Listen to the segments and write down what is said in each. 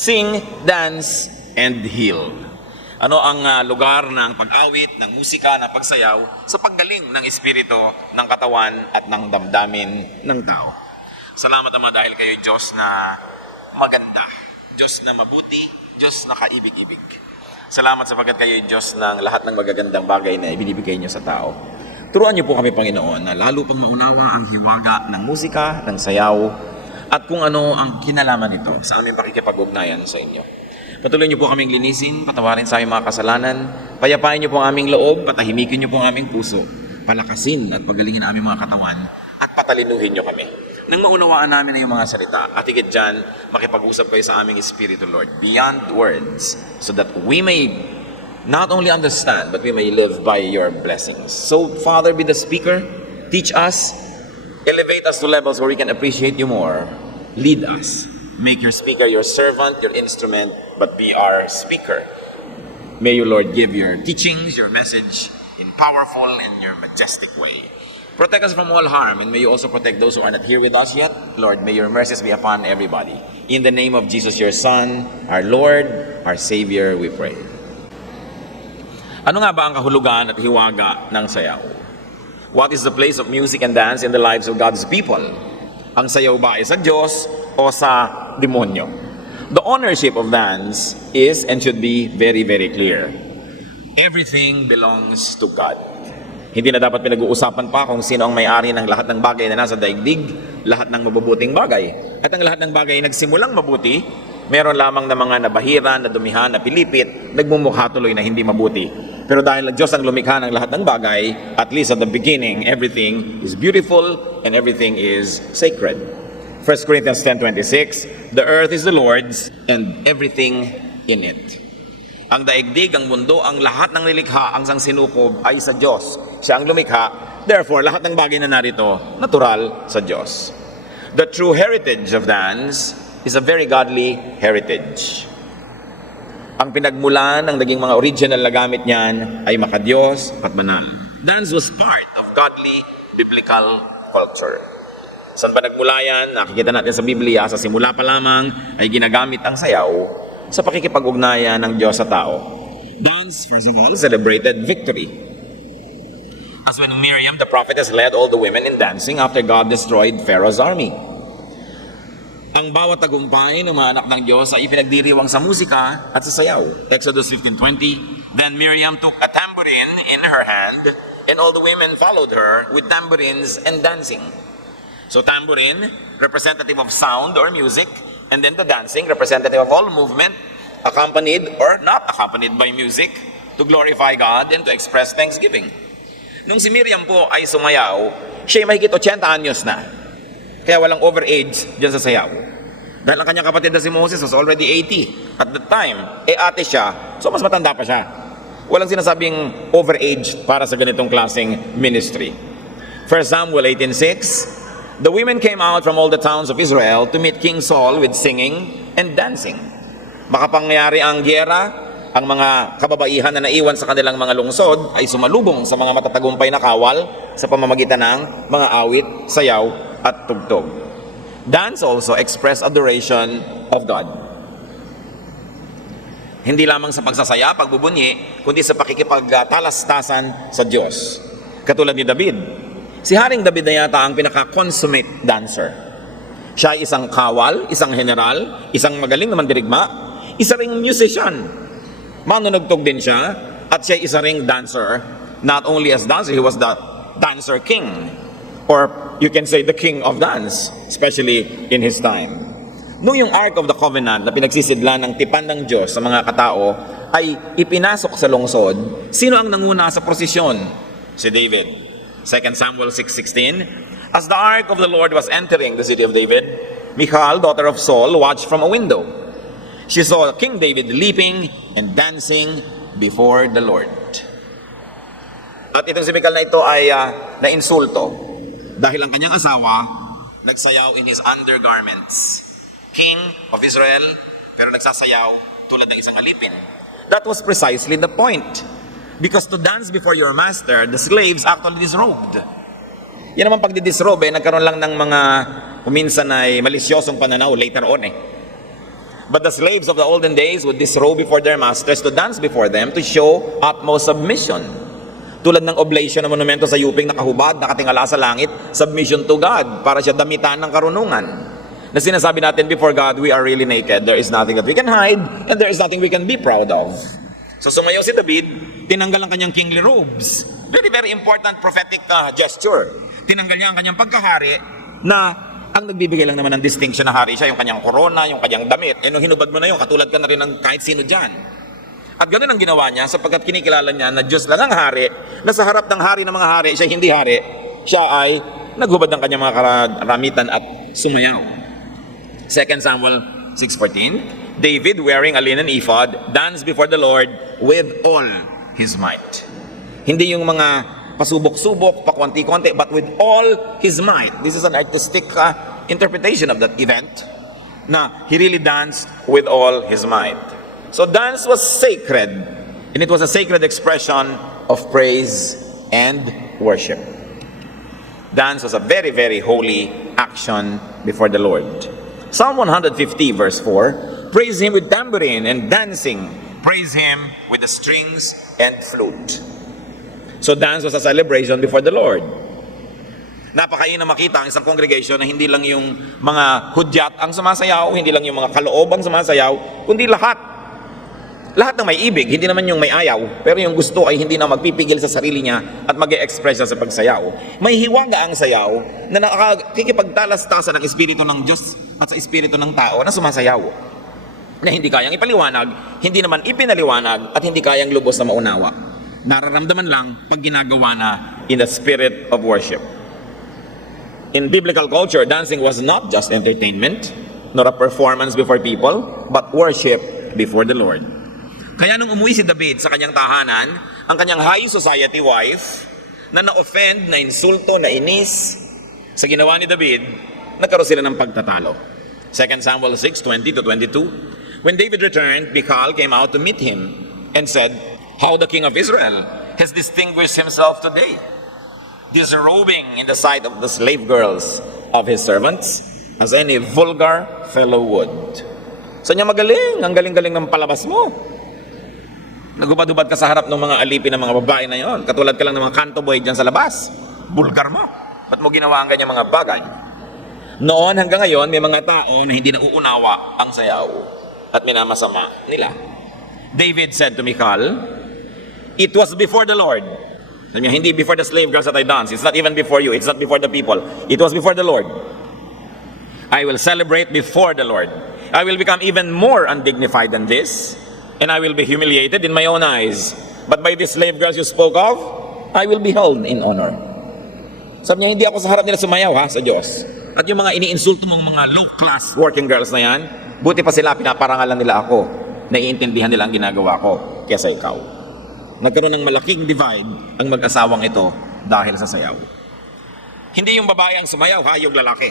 Sing, dance, and heal. Ano ang lugar ng pag-awit, ng musika, ng pagsayaw sa paggaling ng espiritu, ng katawan at ng damdamin ng tao. Salamat Ama dahil kayo Diyos na maganda, Diyos na mabuti, Diyos na kaibig-ibig. Salamat sapagkat kayo Diyos ng lahat ng magagandang bagay na ibinibigay niyo sa tao. Turuan niyo po kami Panginoon na lalo pang maunawa ang hiwaga ng musika, ng sayaw, at kung ano ang kinalaman nito sa aming pakikipag-ugnayan sa inyo. Patuloy niyo po kaming linisin, patawarin sa aming mga kasalanan, payapain niyo po ang aming loob, patahimikin niyo po ang aming puso, palakasin at pagalingin ang aming mga katawan, at patalinuhin niyo kami. Nang maunawaan namin ang iyong mga salita, at higit dyan, makipag-usap kayo sa aming Espiritu, Lord, beyond words, so that we may not only understand, but we may live by your blessings. So, Father, be the speaker, teach us, elevate us to levels where we can appreciate you more, lead us. Make your speaker your servant, your instrument, but be our speaker. May you, Lord, give your teachings, your message in powerful and your majestic way. Protect us from all harm, and may you also protect those who are not here with us yet. Lord, may your mercies be upon everybody. In the name of Jesus, your Son, our Lord, our Savior, we pray. Ano nga ba ang kahulugan at hiwaga ng sayaw? What is the place of music and dance in the lives of God's people? Ang sayaw ba ay sa Diyos o sa demonyo? The ownership of dance is and should be very, very clear. Everything belongs to God. Hindi na dapat pinag-uusapan pa kung sino ang may-ari ng lahat ng bagay na nasa daigdig, lahat ng mabubuting bagay. At ang lahat ng bagay nagsimulang mabuti, meron lamang na mga nabahira, nadumihan, napilipit, nagmumukha tuloy na hindi mabuti. Pero dahil ang Diyos ang lumikha ng lahat ng bagay, at least at the beginning, everything is beautiful and everything is sacred. 1 Corinthians 10:26, the earth is the Lord's and everything in it. Ang daigdig, ang mundo, ang lahat ng nilikha, ang sang sinukob ay sa Diyos. Siya ang lumikha, therefore lahat ng bagay na narito, natural sa Diyos. The true heritage of dance is a very godly heritage. Ang pinagmulan ng naging mga original na gamit niyan ay makadiyos at banal. Dance was part of godly biblical culture. Saan ba nagmula yan? Nakikita natin sa Biblia, sa simula pa lamang ay ginagamit ang sayaw sa pakikipag-ugnayan ng Diyos sa tao. Dance, first of all, celebrated victory. As when Miriam, the prophetess, led all the women in dancing after God destroyed Pharaoh's army. Ang bawat tagumpay ng mga anak ng Diyos ay ipinagdiriwang sa musika at sa sayaw. Exodus 15:20, then Miriam took a tambourine in her hand, and all the women followed her with tambourines and dancing. So tambourine, representative of sound or music, and then the dancing, representative of all movement, accompanied or not accompanied by music, to glorify God and to express thanksgiving. Nung si Miriam po ay sumayaw, siya ay mahigit 80 anyos na. Kaya walang overage dyan sa sayaw. Dahil ang kanyang kapatid na si Moses was already 80 at that time. Ate siya, so mas matanda pa siya. Walang sinasabing overage para sa ganitong klaseng ministry. 1 Samuel 18:6, the women came out from all the towns of Israel to meet King Saul with singing and dancing. Makapangyari ang gyera, ang mga kababaihan na naiwan sa kanilang mga lungsod ay sumalubong sa mga matatagumpay na kawal sa pamamagitan ng mga awit, sayaw, at tugtog. Dance also express adoration of God. Hindi lamang sa pagsasaya, pagbubunyi, kundi sa pakikipagtalastasan sa Diyos. Katulad ni David. Si Haring David na yata ang pinaka-consummate dancer. Siya ay isang kawal, isang general, isang magaling na mandirigma, isa ring musician. Manunugtog din siya, at siya isa ring dancer. Not only as dancer, he was the dancer king. Or you can say the king of dance, especially in his time. Nung yung Ark of the Covenant na pinagsisidlan ng tipan ng Diyos sa mga katao ay ipinasok sa lungsod, sino ang nanguna sa prosesyon? Si David. 2 Samuel 6:16, as the Ark of the Lord was entering the city of David, Michal, daughter of Saul, watched from a window. She saw King David leaping and dancing before the Lord. At itong si Michal na ito ay nainsulto. Dahil ang kanyang asawa, nagsayaw in his undergarments. King of Israel, pero nagsasayaw tulad ng isang alipin. That was precisely the point. Because to dance before your master, the slaves actually disrobed. Yan naman pagdidisrobe, nagkaroon lang ng mga kuminsan ay malisyosong pananaw later on . But the slaves of the olden days would disrobe before their masters to dance before them to show utmost submission. Tulad ng oblation na monumento sa Yuping nakahubad, nakatingala sa langit, submission to God, para siya damitan ng karunungan. Na sinasabi natin before God, we are really naked. There is nothing that we can hide, and there is nothing we can be proud of. So sumayaw si David, tinanggal ang kanyang kingly robes. Very, very important prophetic gesture. Tinanggal niya ang kanyang pagkahari na ang nagbibigay lang naman ng distinction na hari siya, yung kanyang korona, yung kanyang damit. Eh, nung hinubad mo na yun, katulad ka na rin ng kahit sino dyan. At ganun ang ginawa niya sapagkat kinikilala niya na Diyos lang ang hari, na sa harap ng hari ng mga hari, siya hindi hari, siya ay naghubad ng kanyang mga karamitan at sumayaw. 2 Samuel 6:14, David, wearing a linen ephod, danced before the Lord with all his might. Hindi yung mga pasubok-subok, pakwanti-kwanti, but with all his might. This is an artistic interpretation of that event, na he really danced with all his might. So dance was sacred, and it was a sacred expression of praise and worship. Dance was a very, very holy action before the Lord. Psalm 150 verse 4, praise him with tambourine and dancing, praise him with the strings and flute. So dance was a celebration before the Lord. Napakain na makita ang isang congregation na hindi lang yung mga hudyat ang sumasayaw, hindi lang yung mga kaloob ang sumasayaw, kundi lahat. Lahat ng may ibig, hindi naman yung may ayaw, pero yung gusto ay hindi na magpipigil sa sarili niya at mag-e-express sa pagsayaw. May hiwaga ang sayaw na nakikipagtalastasan ng espiritu ng Diyos at sa espiritu ng tao na sumasayaw. Na hindi kayang ipaliwanag, hindi naman ipinaliwanag, at hindi kayang lubos na maunawa. Nararamdaman lang pag ginagawa na in the spirit of worship. In biblical culture, dancing was not just entertainment, nor a performance before people, but worship before the Lord. Kaya nung umuwi si David sa kanyang tahanan, ang kanyang high society wife, na na-offend, na insulto, na inis sa ginawa ni David, nagkaroon sila ng pagtatalo. 2 Samuel 6:20-22. When David returned, Michal came out to meet him and said, how the king of Israel has distinguished himself today, disrobing in the sight of the slave girls of his servants, as any vulgar fellow would. So niya magaling, ang galing-galing ng palabas mo. Nagubad-ubad ka sa harap ng mga alipin ng mga babae na yon. Katulad ka lang ng mga kanto boy dyan sa labas. Bulgar mo. Ba't mo ginawa ang ganyang mga bagay? Noon hanggang ngayon, may mga tao na hindi nauunawa ang sayaw at minamasama nila. David said to Michal, it was before the Lord. Sabi niya, hindi before the slave girls that I danced. It's not even before you. It's not before the people. It was before the Lord. I will celebrate before the Lord. I will become even more undignified than this, and I will be humiliated in my own eyes. But by these slave girls you spoke of, I will be held in honor. Sabi niya, hindi ako sa harap nila sumayaw sa Diyos. At yung mga iniinsulto mong mga low-class working girls na yan, buti pa sila, pinaparangalan nila ako. Naiintindihan nila ang ginagawa ko kesa ikaw. Nagkaroon ng malaking divide ang mag-asawang ito dahil sa sayaw. Hindi yung babae ang sumayaw, yung lalaki.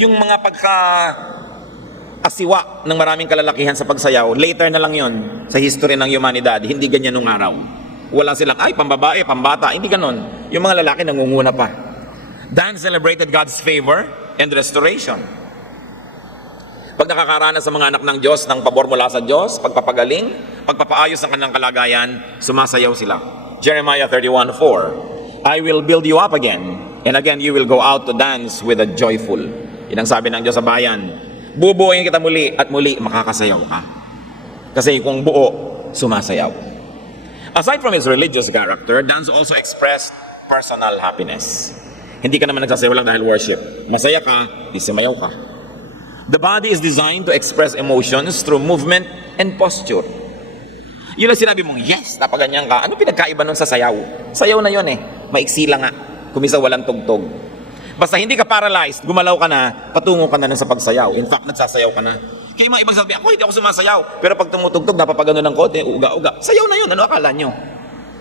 Yung mga asiwa ng maraming kalalakihan sa pagsayaw, later na lang yon sa history ng humanidad. Hindi ganyan nung araw. Wala silang, pambabae, pambata. Hindi ganon. Yung mga lalaki nangunguna pa. Dan celebrated God's favor and restoration. Pag nakakaranas sa mga anak ng Diyos ng pabor mula sa Diyos, pagpapagaling, pagpapaayos ng kanilang kalagayan, sumasayaw sila. Jeremiah 31:4, I will build you up again, and again you will go out to dance with a joyful. Yan ang sabi ng Diyos sa bayan. Bubuuin kita muli at muli makakasayaw ka. Kasi kung buo, sumasayaw. Aside from its religious character, dance also expressed personal happiness. Hindi ka naman nagsasayaw lang dahil worship. Masaya ka, di sumayaw ka. The body is designed to express emotions through movement and posture. Yun ang sinabi mong, yes, napaganyan ka. Ano pinagkaiba nun sa sayaw? Sayaw na yun maiksi lang nga. Kumisa walang tugtog. Basta hindi ka paralyzed, gumalaw ka na, patungo ka na nun sa pagsayaw. In fact, nagsasayaw ka na. Kaya mga ibang sabi, hindi ako sumasayaw. Pero pag tumutugtog, napapagano ng konti, uga-uga. Sayaw na yun, ano akala nyo?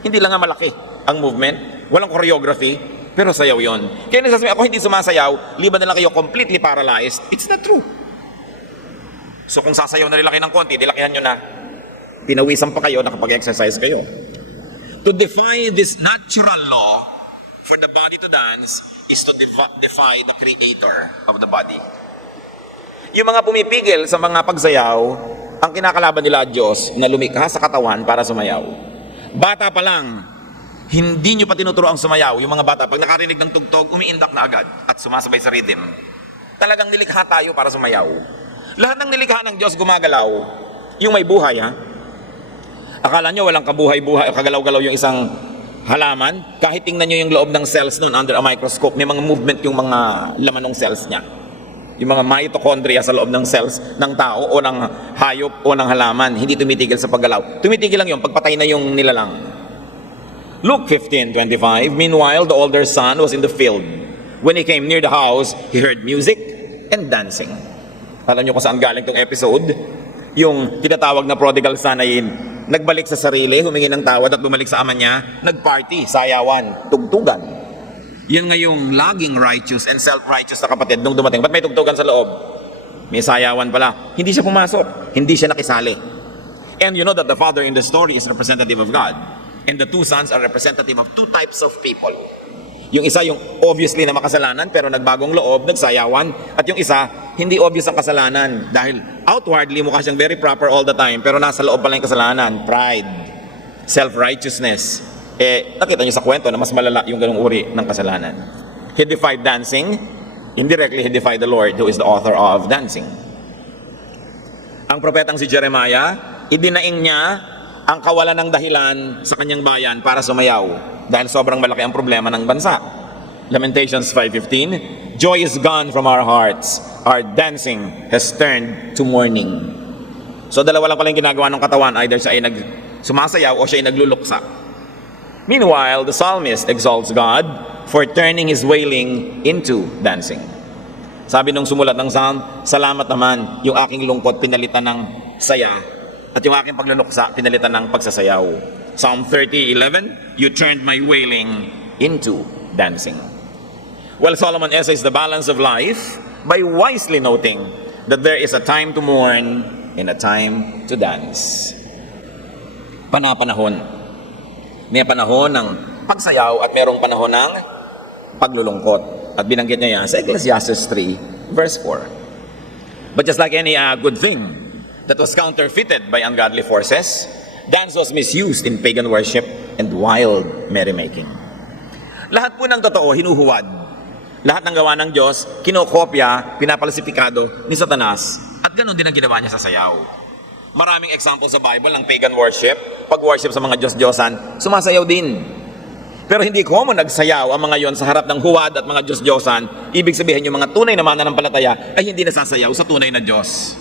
Hindi lang nga malaki ang movement, walang choreography, pero sayaw yon. Kaya nagsasabi, ako hindi sumasayaw, liban na lang kayo completely paralyzed. It's not true. So kung sasayaw na rin laki ng konti, dilakihan nyo na. Pinawisan pa kayo, nakapag-exercise kayo. To defy this natural law for the body to dance is to defy the creator of the body. Yung mga pumipigil sa mga pagsayaw, ang kinakalaban nila Diyos na lumikha sa katawan para sumayaw. Bata pa lang, hindi nyo pa tinuturo ang sumayaw. Yung mga bata, pag nakarinig ng tugtog, umiindak na agad at sumasabay sa rhythm. Talagang nilikha tayo para sumayaw. Lahat ng nilikha ng Diyos gumagalaw. Yung may buhay, ha? Akala nyo walang kabuhay-buhay, kagalaw-galaw yung isang halaman? Kahit tingnan nyo yung loob ng cells nun under a microscope, may mga movement yung mga laman ng cells niya. Yung mga mitochondria sa loob ng cells ng tao o ng hayop o ng halaman, hindi tumitigil sa paggalaw. Tumitigil lang yung pagpatay na yung nilalang. Luke 15:25, meanwhile, the older son was in the field. When he came near the house, he heard music and dancing. Alam nyo kung saan galing tong episode? Yung tinatawag na prodigal son ay nagbalik sa sarili, humingi ng tawad at bumalik sa ama niya, nagparty, sayawan, tugtugan. Yan nga yung laging righteous and self-righteous na kapatid nung dumating. Ba't may tugtugan sa loob? May sayawan pala. Hindi siya pumasok. Hindi siya nakisali. And you know that the father in the story is representative of God. And the two sons are representative of two types of people. Yung isa yung obviously na makasalanan pero nagbagong loob, nagsayawan. At yung isa, hindi obvious ang kasalanan. Dahil outwardly mukha siyang very proper all the time pero nasa loob pala yung kasalanan. Pride, self-righteousness. Nakita niyo sa kwento na mas malala yung ganung uri ng kasalanan. He defied dancing. Indirectly, he defied the Lord who is the author of dancing. Ang propetang si Jeremiah, idinaing niya ang kawalan ng dahilan sa kanyang bayan para sumayaw dahil sobrang malaki ang problema ng bansa. Lamentations 5:15, joy is gone from our hearts, our dancing has turned to mourning. So dalawa lang pala yung ginagawa ng katawan, either siya ay sumasayaw o siya ay nagluluksa. Meanwhile, the psalmist exalts God for turning his wailing into dancing. Sabi nung sumulat ng psalm, salamat naman yung aking lungkot pinalitan ng saya at yung aking pagluluksa pinalitan ng pagsasayaw. Psalm 30:11, you turned my wailing into dancing. Well, Solomon essays the balance of life by wisely noting that there is a time to mourn and a time to dance. Panapanahon. May panahon ng pagsayaw at mayroong panahon ng paglulungkot. At binanggit niya yan sa Ecclesiastes 3, verse 4. But just like any good thing that was counterfeited by ungodly forces, dance was misused in pagan worship and wild merrymaking. Lahat po ng totoo, hinuhuwad. Lahat ng gawa ng Diyos, kinokopya, pinapalsifikado ni Satanas. At ganun din ang ginawa niya sa sayaw. Maraming example sa Bible ng pagan worship. Pag-worship sa mga Diyos-Diyosan, sumasayaw din. Pero hindi common nagsayaw ang mga yon sa harap ng huwad at mga Diyos-Diyosan. Ibig sabihin yung mga tunay na mananampalataya ay hindi nasasayaw sa tunay na Diyos.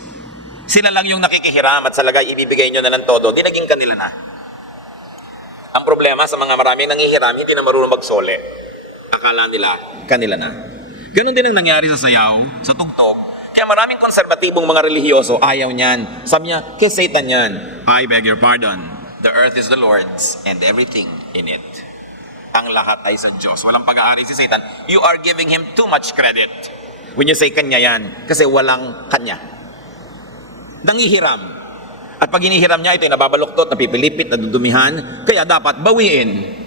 Sila lang yung nakikihiram at sa lagay ibibigay nyo na ng todo, di naging kanila na. Ang problema sa mga maraming nangihiram, hindi na marunong magsole. Akala nila, kanila na. Ganon din ang nangyari sa sayaw, sa tugtog. Kaya maraming konserbatibong mga relihiyoso, ayaw niyan. Sabi niya, kay Satan yan. I beg your pardon. The earth is the Lord's and everything in it. Ang lahat ay sa Diyos. Walang pag-aari si Satan. You are giving him too much credit when you say kanya yan. Kasi walang kanya. Nangihiram. At pag hinihiram niya, ito ay nababaluktot, napipilipit, nadudumihan. Kaya dapat bawiin.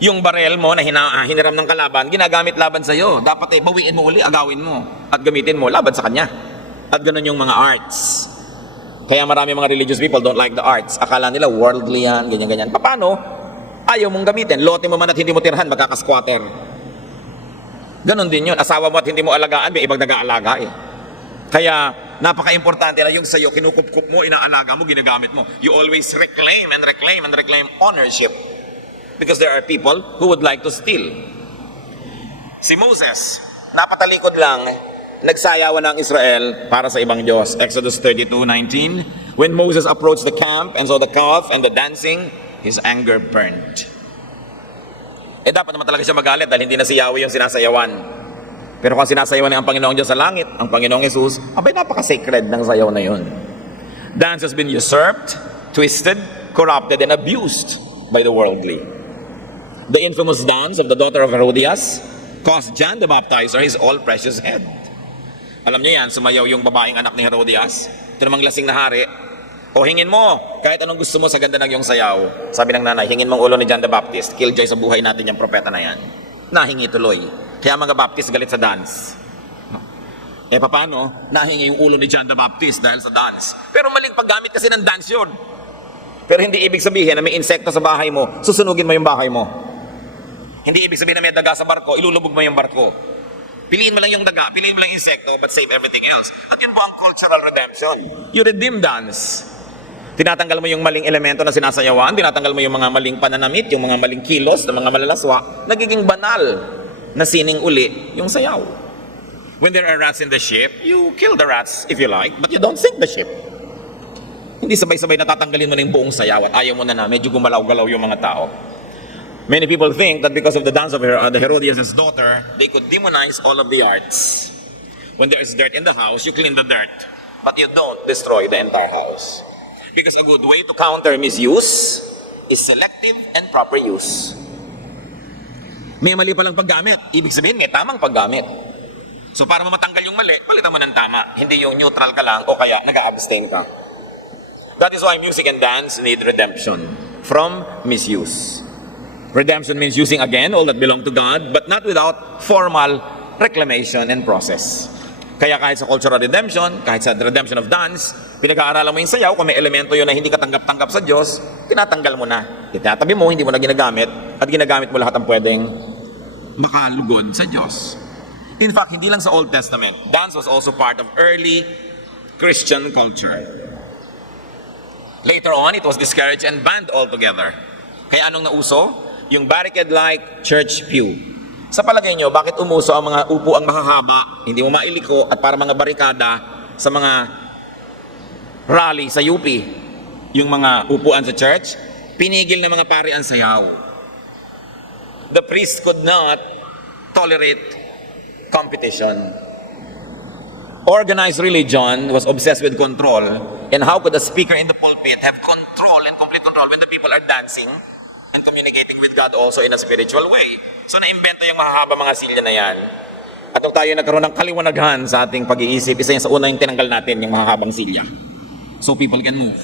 Yung barel mo na hiniram ng kalaban, ginagamit laban sa iyo. Dapat bawiin mo uli, agawin mo. At gamitin mo laban sa kanya. At ganun yung mga arts. Kaya marami mga religious people don't like the arts. Akala nila worldly yan, ganyan-ganyan. Paano? Ayaw mong gamitin. Lote mo man at hindi mo tirhan, magkakasquatter. Ganon din yun. Asawa mo at hindi mo alagaan, may ibang nag-aalaga eh. Kaya napaka-importante na yung sa'yo, kinukup-kup mo, inaalaga mo, ginagamit mo. You always reclaim and reclaim and reclaim ownership. Because there are people who would like to steal. Si Moses, napatalikod lang, nagsayawan ng Israel para sa ibang Diyos. Exodus 32:19, when Moses approached the camp and saw the calf and the dancing, his anger burned. Dapat naman talaga siya magalit dahil hindi na si Yahweh yung sinasayawan. Pero kung sinasayawan ang Panginoong Diyos sa langit, ang Panginoong Jesus, abay napaka-sacred ng sayaw na yun. Dance has been usurped, twisted, corrupted, and abused by the worldly. The infamous dance of the daughter of Herodias cost John the Baptizer his all-precious head. Alam niyo yan, sumayaw yung babaeng anak ni Herodias. Ito namang lasing na hari. O hingin mo, kahit anong gusto mo sa ganda ng iyong sayaw. Sabi ng nanay, hingin mong ulo ni John the Baptist. Killjoy sa buhay natin yung propeta na yan. Nahingi tuloy. Kaya mga Baptist galit sa dance. paano? Nahingi yung ulo ni John the Baptist dahil sa dance. Pero maling paggamit kasi ng dance yun. Pero hindi ibig sabihin na may insekto sa bahay mo, susunugin mo yung bahay mo. Hindi ibig sabihin na may daga sa barko, ilulubog mo yung barko. Piliin mo lang yung daga, piliin mo lang yung insekto, but save everything else. At yun po ang cultural redemption. You redeem dance. Tinatanggal mo yung maling elemento na sinasayawan, tinatanggal mo yung mga maling pananamit, yung mga maling kilos, ng mga malalaswa, nagiging banal na sining uli yung sayaw. When there are rats in the ship, you kill the rats if you like, but you don't sink the ship. Hindi sabay-sabay natatanggalin mo na yung buong sayaw at ayaw mo na medyo gumalaw-galaw yung mga tao. Many people think that because of the dance of the Herodias' daughter, they could demonize all of the arts. When there is dirt in the house, you clean the dirt, but you don't destroy the entire house. Because a good way to counter misuse is selective and proper use. May mali palang paggamit, ibig sabihin may tamang paggamit. So para matanggal yung mali, palitan mo ng tama, hindi yung neutral ka lang o kaya nag-a-abstain ka. That is why music and dance need redemption from misuse. Redemption means using again all that belong to God, but not without formal reclamation and process. Kaya kahit sa cultural redemption, kahit sa redemption of dance, pinag-aaralan mo yung sayaw, kung may elemento yun na hindi ka tanggap-tanggap sa Diyos, tinatanggal mo na. Itinatabi mo, hindi mo na ginagamit, at ginagamit mo lahat ang pwedeng makalugod sa Diyos. In fact, hindi lang sa Old Testament, dance was also part of early Christian culture. Later on, it was discouraged and banned altogether. Kaya anong nauso? Yung barricade-like church pew. Sa palagay nyo, bakit umuso ang mga upuang mahahaba, hindi mo mailiko, at para mga barikada sa mga rally sa UP, yung mga upuan sa church, pinigil ng mga pari ang sayaw. The priest could not tolerate competition. Organized religion was obsessed with control, and how could a speaker in the pulpit have control and complete control when the people are dancing and communicating with God also in a spiritual way? So naimbento yung mahahaba mga silya na yan. At nung tayo nagkaroon ng kaliwanaghan sa ating pag-iisip, isa yan sa una yung tinanggal natin, yung mahahabang silya. So people can move.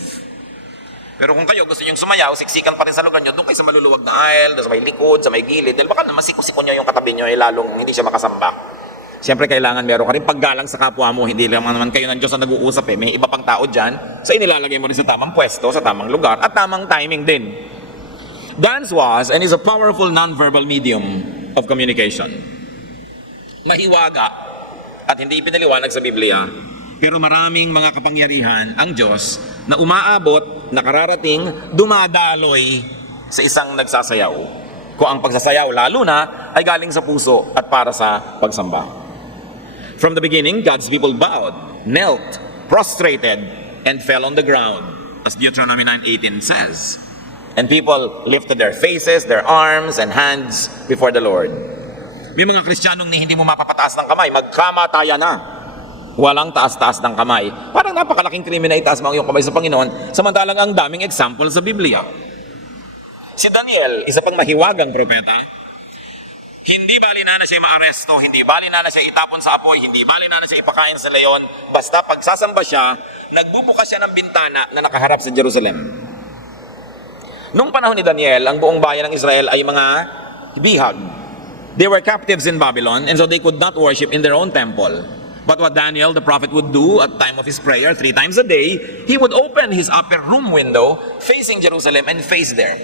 Pero kung kayo gusto nyo sumayaw, siksikan pa rin sa lugar nyo, doon kayo sa maluluwag na aisle, sa may likod, sa may gilid, dahil baka naman siko-siko nyo yung katabi nyo, lalong hindi siya makasamba. Siyempre kailangan meron ka rin paggalang sa kapwa mo, hindi lang naman kayo ng Diyos na nag-uusap may iba pang tao dyan, sa inilalagay mo rin sa tamang pwesto, sa tamang lugar, at tamang timing din. Dance was and is a powerful non-verbal medium of communication. Mahiwaga at hindi ipinaliwanag sa Biblia, pero maraming mga kapangyarihan ang Diyos na umaabot, nakararating, dumadaloy sa isang nagsasayaw. Kung ang pagsasayaw lalo na ay galing sa puso at para sa pagsamba. From the beginning, God's people bowed, knelt, prostrated, and fell on the ground, as Deuteronomy 9:18 says. And people lifted their faces, their arms, and hands before the Lord. May mga Kristiyanong hindi mo mapapataas ng kamay, magkamatayan na. Walang taas-taas ng kamay. Parang napakalaking krimen na itaas mo ang iyong kamay sa Panginoon, samantalang ang daming example sa Biblia. Si Daniel, isa pang mahiwagang propeta, hindi bali na siya maaresto, hindi bali na siya itapon sa apoy, hindi bali na siya ipakain sa leon, basta pagsasamba siya, nagbubukas siya ng bintana na nakaharap sa Jerusalem. Nung panahon ni Daniel, ang buong bayan ng Israel ay mga bihag. They were captives in Babylon, and so they could not worship in their own temple. But what Daniel, the prophet, would do at time of his prayer 3 times a day, he would open his upper room window facing Jerusalem and face there.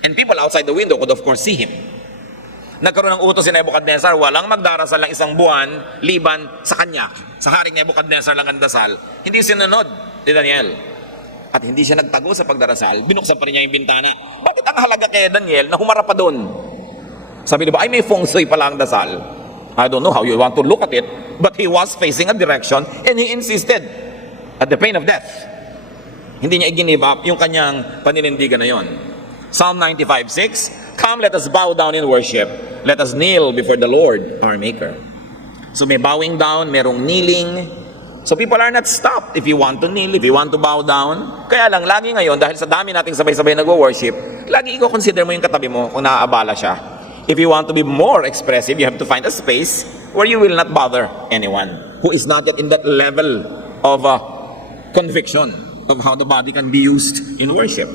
And people outside the window could of course see him. Nagkaroon ng utos si Nebuchadnezzar, walang magdarasal ng isang buwan, liban sa kanya. Sa haring Nebuchadnezzar lang ang dasal. Hindi sinunod ni Daniel. At hindi siya nagtago sa pagdarasal, binuksan pa rin niya yung bintana. Bakit ang halaga kay Daniel na humarap pa doon? Sabi diba, ay may feng shui pala ang dasal. I don't know how you want to look at it, but he was facing a direction and he insisted at the pain of death. Hindi niya i-give up yung kanyang paninindigan na yon. Psalm 95:6, "Come, let us bow down in worship. Let us kneel before the Lord, our Maker." So may bowing down, merong kneeling. So people are not stopped if you want to kneel, if you want to bow down. Kaya lang, lagi ngayon, dahil sa dami nating sabay-sabay nag-worship, lagi i-consider mo yung katabi mo kung naaabala siya. If you want to be more expressive, you have to find a space where you will not bother anyone who is not yet in that level of conviction of how the body can be used in worship.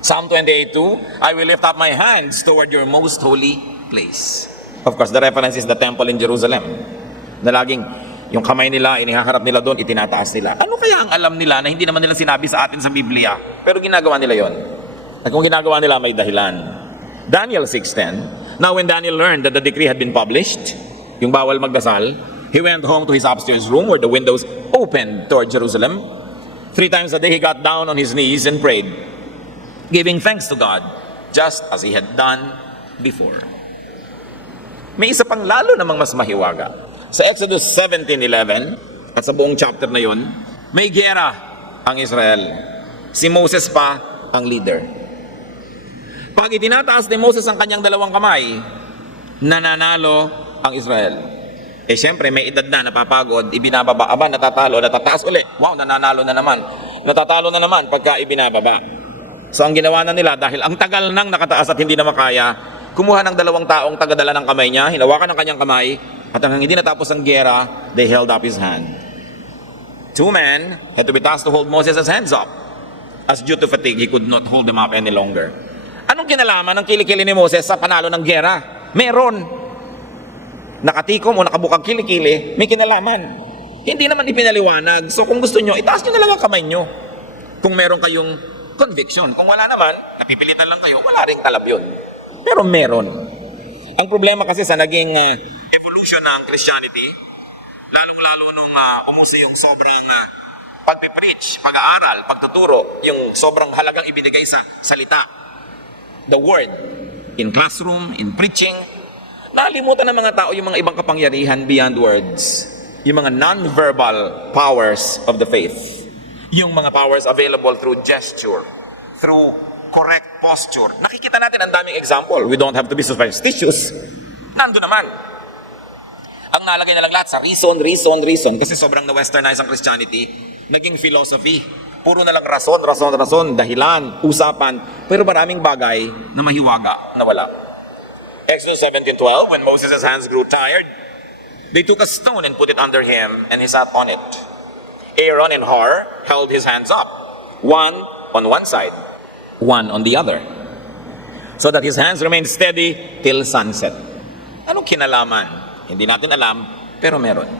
Psalm 28:2, "I will lift up my hands toward your most holy place." Of course, the reference is the temple in Jerusalem. Na laging Yung kamay nila, inihaharap nila doon, itinataas nila. Ano kaya ang alam nila na hindi naman nila sinabi sa atin sa Biblia? Pero ginagawa nila yon. At kung ginagawa nila, may dahilan. Daniel 6:10, now when Daniel learned that the decree had been published, yung bawal magdasal, he went home to his upstairs room where the windows opened toward Jerusalem. 3 times a day he got down on his knees and prayed, giving thanks to God, just as he had done before. May isa pang lalo namang mas mahiwaga. Sa Exodus 17:11, at sa buong chapter na yun, may giyera ang Israel. Si Moses pa ang leader. Pag itinataas ni Moses ang kanyang dalawang kamay, nananalo ang Israel. Siyempre, may edad na, napapagod, ibinababa, natatalo, natataas uli. Wow, nananalo na naman. Natatalo na naman pagka ibinababa. So, ang ginawa na nila, dahil ang tagal nang nakataas at hindi na makaya, kumuha ng 2 taong tagadala ng kamay niya, hinawakan ng kanyang kamay, at hanggang hindi natapos ang giyera, they held up his hand. 2 men had to be tasked to hold Moses' hands up. As due to fatigue, he could not hold them up any longer. Anong kinalaman ng kilikili ni Moses sa panalo ng giyera? Meron. Nakatikom o nakabukang kilikili, may kinalaman. Hindi naman ipinaliwanag. So kung gusto nyo, itaas nyo na lang ang kamay nyo. Kung meron kayong conviction. Kung wala naman, napipilitan lang kayo, wala ring talab yun. Pero meron. Ang problema kasi sa naging evolution ng Christianity, lalong-lalo nung umuso yung sobrang pagpipreach, pag-aaral, pagtuturo, yung sobrang halagang ibinigay sa salita, the word, in classroom, in preaching, nalimutan ng mga tao yung mga ibang kapangyarihan beyond words, yung mga non-verbal powers of the faith, yung mga powers available through gesture, through correct posture. Nakikita natin ang daming example. We don't have to be superstitious. Nando naman. Ang nalagay na lang lahat sa reason. Kasi sobrang na-westernize ang Christianity, naging philosophy. Puro na lang rason, dahilan, usapan. Pero maraming bagay na mahiwaga na wala. Exodus 17:12, when Moses' hands grew tired, they took a stone and put it under him, and he sat on it. Aaron and Hur held his hands up, one on one side, one on the other, so that his hands remained steady till sunset. Anong kinalaman? Hindi natin alam, pero meron.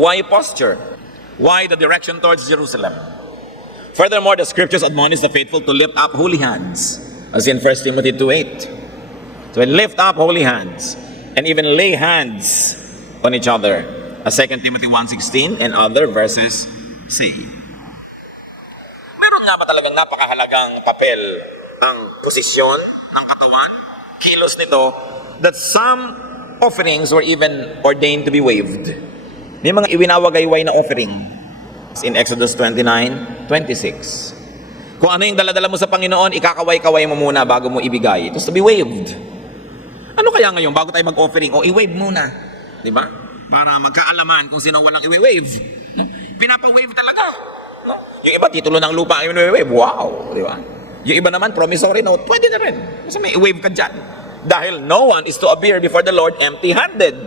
Why posture? Why the direction towards Jerusalem? Furthermore, the scriptures admonish the faithful to lift up holy hands, as in 1 Timothy 2:8. So lift up holy hands, and even lay hands on each other, as 2 Timothy 1:16 and other verses say. Meron nga ba talagang napakahalagang papel ang posisyon ng katawan, kilos nito, that some offerings were even ordained to be waived. May mga iwinawagayway na offering in Exodus 29:26. Kung ano yung daladala mo sa Panginoon, ikakaway-kaway mo muna bago mo ibigay. It was to be waived. Ano kaya ngayon, bago tayo mag-offering, i-wave muna. Di ba? Para magkaalaman kung sino walang i-wave. Pinapa-wave talaga. No? Yung iba, titulo ng lupa ang i-wave. Wow! Di ba? Yung iba naman, promissory note, pwede na rin. Kasi may i-wave ka dyan. Dahil no one is to appear before the Lord empty-handed.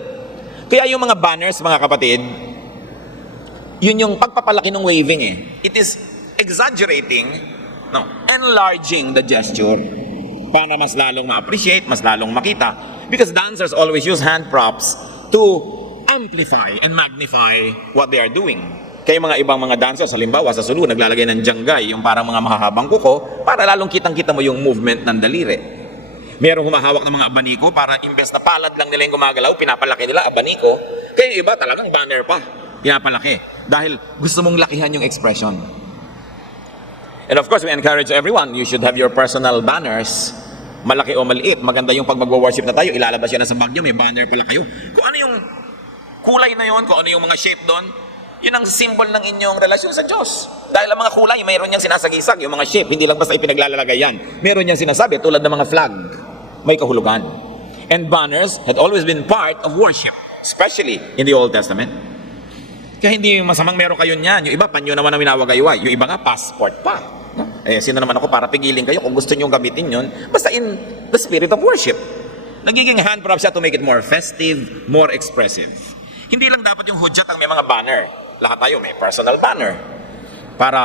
Kaya yung mga banners, mga kapatid, yun yung pagpapalaki ng waving eh. It is exaggerating, enlarging the gesture para mas lalong ma-appreciate, mas lalong makita. Because dancers always use hand props to amplify and magnify what they are doing. Kaya mga ibang mga dancers, halimbawa sa Sulu, naglalagay ng janggay, yung parang mga mahahabang kuko, para lalong kitang-kita mo yung movement ng daliri. Merong humahawak ng mga abaniko para imbes na palad lang nila yung gumagalaw, pinapalaki nila abaniko. Kaya yung iba talagang banner pa, pinapalaki. Dahil gusto mong lakihan yung expression. And of course, we encourage everyone, you should have your personal banners. Malaki o maliit, maganda yung pag magwo-worship na tayo, ilalabas yan sa bag nyo, may banner pala kayo. Kung ano yung kulay na yun, kung ano yung mga shape doon, yun ang symbol ng inyong relasyon sa Diyos. Dahil ang mga kulay, mayroon niyang sinasagisag, yung mga shape, hindi lang basta ipinaglalagay yan. Meron niyang sinasabi, tulad ng mga flag, may kahulugan. And banners had always been part of worship, especially in the Old Testament. Kaya hindi masamang meron kayo niyan. Yung iba, panyo naman ang winawagayway. Yung iba nga, passport pa. Sino naman ako para pigilin kayo kung gusto nyo gamitin yun? Basta in the spirit of worship. Nagiging hand prop siya to make it more festive, more expressive. Hindi lang dapat yung hudyat ang may mga banner. Lahat tayo may personal banner. Para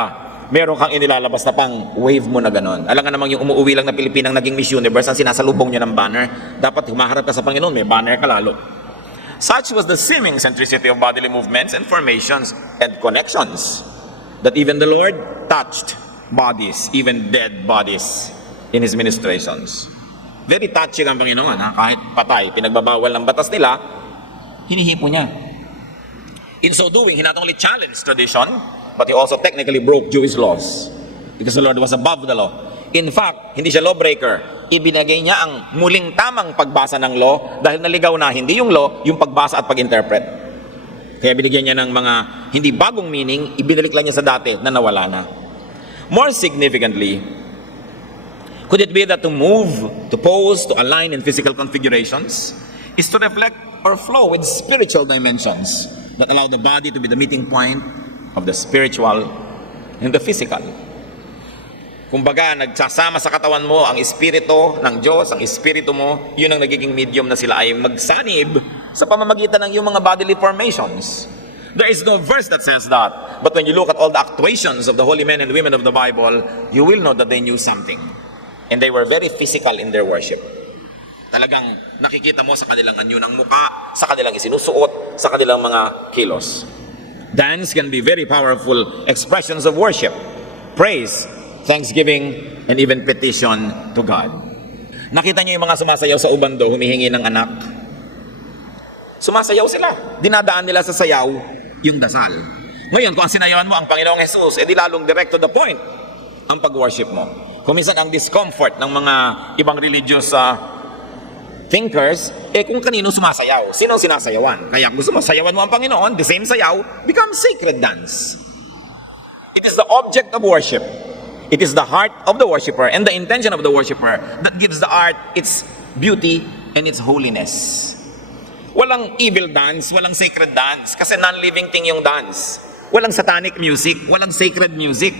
meron kang inilalabas na pang wave mo na ganon. Alam nga namang yung umuwi lang na Pilipinang naging Miss Universe, ang sinasalubong nyo ng banner, dapat humaharap ka sa Panginoon, may banner ka lalo. Such was the seeming centricity of bodily movements and formations and connections that even the Lord touched bodies, even dead bodies, in His ministrations. Very touching ang Panginoon, ha? Kahit patay, pinagbabawal ng batas nila, hinihipo niya. In so doing, He not only challenged tradition, but He also technically broke Jewish laws. Because the Lord was above the law. In fact, hindi siya lawbreaker. Ibinigay niya ang muling tamang pagbasa ng law dahil naligaw na hindi yung law, yung pagbasa at pag-interpret. Kaya binigyan niya ng mga hindi bagong meaning, ibinalik lang niya sa dati na nawala na. More significantly, could it be that to move, to pose, to align in physical configurations is to reflect or flow with spiritual dimensions that allow the body to be the meeting point of the spiritual and the physical. Kumbaga, nagsasama sa katawan mo ang espiritu ng Diyos, ang espiritu mo, yun ang nagiging medium na sila ay magsanib sa pamamagitan ng iyong mga bodily formations. There is no verse that says that. But when you look at all the actuations of the holy men and women of the Bible, you will know that they knew something. And they were very physical in their worship. Talagang nakikita mo sa kanilang anyo ng muka, sa kanilang isinusuot, sa kanilang mga kilos. Dance can be very powerful expressions of worship, praise, thanksgiving, and even petition to God. Nakita niyo yung mga sumasayaw sa ubando, humihingi ng anak? Sumasayaw sila. Dinadaan nila sa sayaw yung dasal. Ngayon, kung ang sinayawan mo ang Panginoong Jesus, edi lalong direct to the point ang pag-worship mo. Kung minsan ang discomfort ng mga ibang religious thinkers, kung kanino sumasayaw, sino sinasayawan? Kaya kung gusto mo, sayawan mo ang Panginoon, the same sayaw becomes sacred dance. It is the object of worship. It is the heart of the worshiper and the intention of the worshiper that gives the art its beauty and its holiness. Walang evil dance, walang sacred dance, kasi non-living thing yung dance. Walang satanic music, walang sacred music.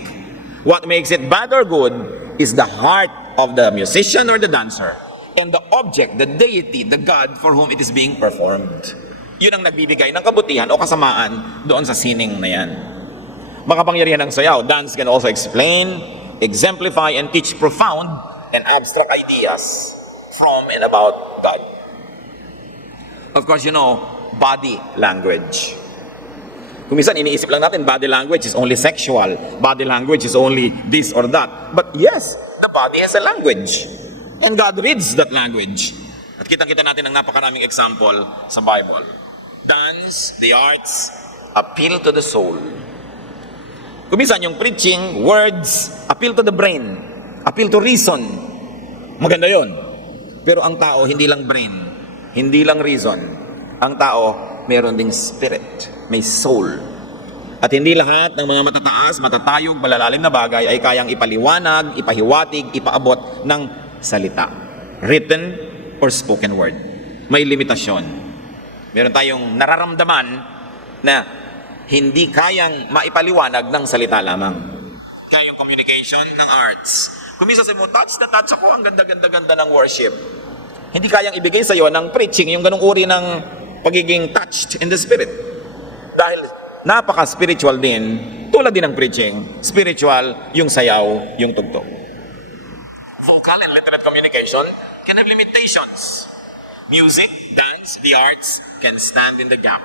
What makes it bad or good is the heart of the musician or the dancer and the object, the deity, the God for whom it is being performed. Yun ang nagbibigay ng kabutihan o kasamaan doon sa sining na yan. Makapangyarihan ng sayaw, dance can also explain, exemplify, and teach profound and abstract ideas from and about God. Of course, you know, body language. Kung minsan iniisip lang natin, body language is only sexual. Body language is only this or that. But yes, the body has a language. And God reads that language. At kitang-kita natin ang napakaraming example sa Bible. Dance, the arts, appeal to the soul. Kung minsan yung preaching, words, appeal to the brain, appeal to reason. Maganda yon. Pero ang tao, hindi lang brain, hindi lang reason. Ang tao, meron ding spirit, may soul. At hindi lahat ng mga matataas, matatayog, malalalim na bagay ay kayang ipaliwanag, ipahiwatig, ipaabot ng salita. Written or spoken word. May limitasyon. Meron tayong nararamdaman na hindi kayang maipaliwanag ng salita lamang. Kaya yung communication ng arts. Kung minsan sabi mo, touch na touch ako, ang ganda-ganda-ganda ng worship. Hindi kayang ibigay sa iyo ng preaching, yung ganung uri ng pagiging touched in the spirit. Dahil napaka-spiritual din, tulad din ng preaching, spiritual yung sayaw, yung tugtog. Vocal and literate communication can have limitations. Music, dance, the arts can stand in the gap.